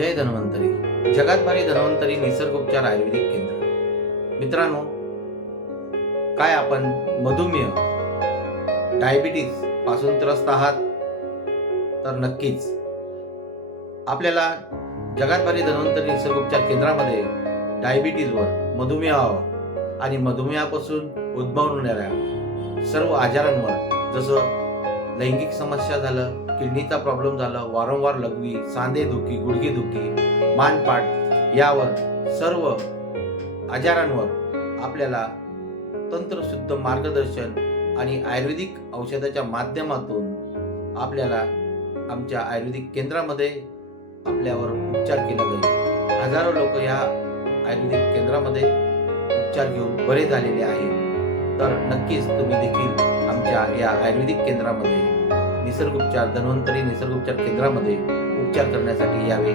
जय धन्वंतरी. जगात भारी धन्वंतरी निसर्गोपचार आयुर्वेदिक केंद्र. मित्रांनो, काय आपण मधुमेह, डायबिटीज पासून त्रस्त आहात? तर नक्कीच आपल्याला जगात भारी धन्वंतरी निसर्गोपचार केंद्रामध्ये डायबिटीजवर, मधुमेहावर आणि मधुमेहापासून उद्भवणाऱ्या सर्व आजारांवर, जसं लैंगिक समस्या झालं, किडनीचा प्रॉब्लेम झाला, वारंवार लघवी, सांधेदुखी, गुडघेदुखी, मानपाट, यावर सर्व आजारांवर आपल्याला तंत्रशुद्ध मार्गदर्शन आणि आयुर्वेदिक औषधाच्या माध्यमातून आपल्याला आमच्या आयुर्वेदिक केंद्रामध्ये आपल्यावर उपचार केला जाईल. हजारो लोक या आयुर्वेदिक केंद्रामध्ये उपचार घेऊन बरे झालेले आहेत. तर नक्कीच तुम्ही देखील आमच्या या आयुर्वेदिक केंद्रामध्ये धन्वंतरी निसर्गोपचार केंद्रामध्ये उपचार करण्यासाठी यावे.